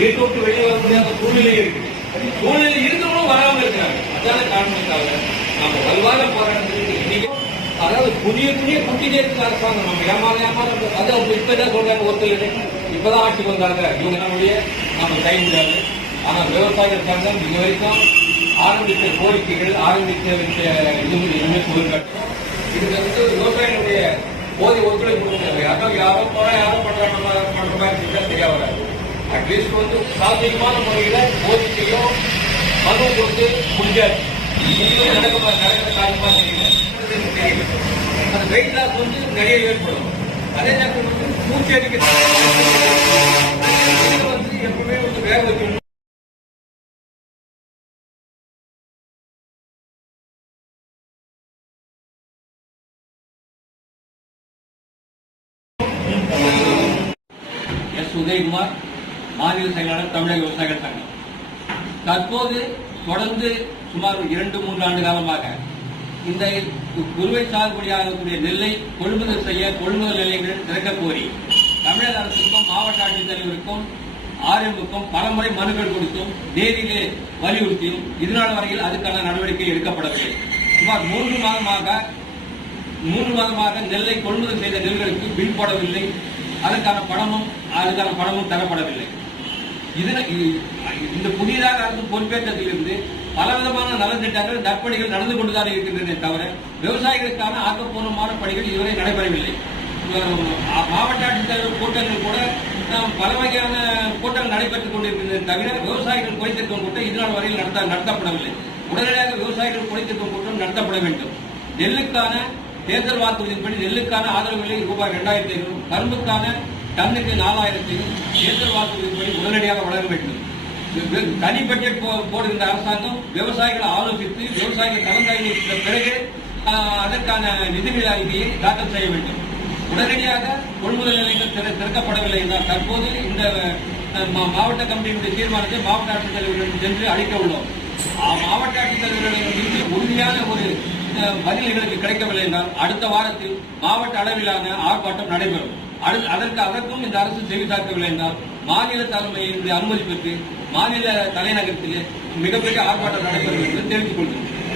வீட்டை விட்டு வெளியே வர முடியாத சூழ்நிலை இருக்கு. சூழ்நிலை இருக்கிறவங்களும் வராம இருக்காங்க அதான காரணத்துக்காக நம்ம வலுவாக போராட்டத்துக்கு அதாவது புதிய புதிய குட்டிலே இருக்கு அரசாங்கம் நம்ம ஏமாற ஏமாற அது அவங்க இப்ப என்ன சொல்றாங்க ஒருத்தர் இப்பதான் ஆட்சிக்கு வந்தாங்க. இவங்க நம்முடைய நம்ம கை முடியாது. ஆனா விவசாயிகள் சங்கம் இது வரைக்கும் ஆரம்பித்த கோரிக்கைகள் ஆரம்பித்த வைத்த இது எதுவுமே கொடுக்கட்டும் இதுக்கு வந்து விவசாயிகளுடைய போதிய ஒத்துழைப்பு கொடுக்கணும் யாரோ யாரோ போறா யாரோ பண்றாங்க பண்ற மாதிரி தெரியாது சரியா வராது அட்லீஸ்ட் வந்து சாத்தியமான முறையில கோரிக்கையோ மனு கொடுத்து முடிஞ்சாது இதுவும் நடக்க நடக்கிற காரணமா தெரியல அந்த வெயிட் லாஸ் வந்து நிறைய ஏற்படும் அதே நேரத்தில் வந்து பூச்சி அடிக்க வந்து எப்பவுமே வந்து வேக வைக்கணும் எஸ் உதயகுமார் மாநில செயலாளர் தமிழக விவசாயிகள் சங்கம். தற்போது தொடர்ந்து சுமார் இரண்டு மூன்று ஆண்டு காலமாக இந்த குறுவை சாகுபடியாகக்கூடிய நெல்லை கொள்முதல் செய்ய கொள்முதல் நிலையங்கள் திறக்க கோரி தமிழக அரசுக்கும் மாவட்ட ஆட்சித்தலைவருக்கும் ஆர்எம்முக்கும் பலமுறை மனுக்கள் கொடுத்தும் நேரிலே வலியுறுத்தியும் இதுநாள் வரையில் அதுக்கான நடவடிக்கை எடுக்கப்படவில்லை. சுமார் மூன்று மாதமாக மூன்று மாதமாக நெல்லை கொள்முதல் செய்த நெல்களுக்கு பில் போடவில்லை. அதற்கான பணமும் அதுக்கான பணமும் தரப்படவில்லை. இதனை இந்த புதிதாக அரசு பொறுப்பேற்றதிலிருந்து பலவிதமான நலத்திட்டங்கள் நற்பணிகள் நடந்து கொண்டுதான் இருக்கின்றன தவிர விவசாயிகளுக்கான ஆக்கப்பூர்வமான பணிகள் இதுவரை நடைபெறவில்லை. மாவட்ட ஆட்சித்தலைவர் கூட்டங்கள் கூட நாம் பல வகையான கூட்டங்கள் நடைபெற்றுக் கொண்டிருக்கின்றன தவிர விவசாயிகள் குறைத்திருக்கும் கூட்டம் இதுநாள் வரையில் நடத்த நடத்தப்படவில்லை. உடனடியாக விவசாயிகள் குறைத்திருக்கும் கூட்டம் நடத்தப்பட வேண்டும். நெல்லுக்கான தேர்தல் வாக்குறுதியின்படி நெல்லுக்கான ஆதரவு விலை ரூபாய் இரண்டாயிரத்தி ஐநூறு கரும்புக்கான டன்னுக்கு நாலாயிரத்தையும் தேர்தல் வாக்குறுதிப்படி உடனடியாக வழங்க வேண்டும். தனி பட்ஜெட் போ- போடுகின்ற அரசாங்கம் விவசாயிகளை ஆலோசித்து விவசாயிகள் கலந்தாய்வு பிறகு அதற்கான நிதிநிலை அறிக்கையை தாக்கல் செய்ய வேண்டும். உடனடியாக கொள்முதல் நிலையங்கள் திற- திறக்கப்படவில்லை என்றால் தற்போது இந்த மா- மாவட்ட கமிட்டியினுடைய தீர்மானத்தை மாவட்ட ஆட்சித்தலைவர்களிடம் சென்று அளிக்க உள்ளோம். மாவட்ட மாவட்ட ஆட்சித்தலைவர்களிடமிருந்து உறுதியான ஒரு பதில் எங்களுக்கு கிடைக்கவில்லை என்றால் அடுத்த வாரத்தில் மாவட்ட அளவிலான ஆர்ப்பாட்டம் நடைபெறும். அதற்கு அதற்கும் இந்த அரசு செவிசாய்க்கவில்லை என்றால் மாநில தலைமையினுடைய அனுமதி பெற்று மாநில தலைநகரத்திலே மிகப்பெரிய ஆர்ப்பாட்டம் நடைபெறும் என்று தெரிவித்துக் கொள்கிறேன்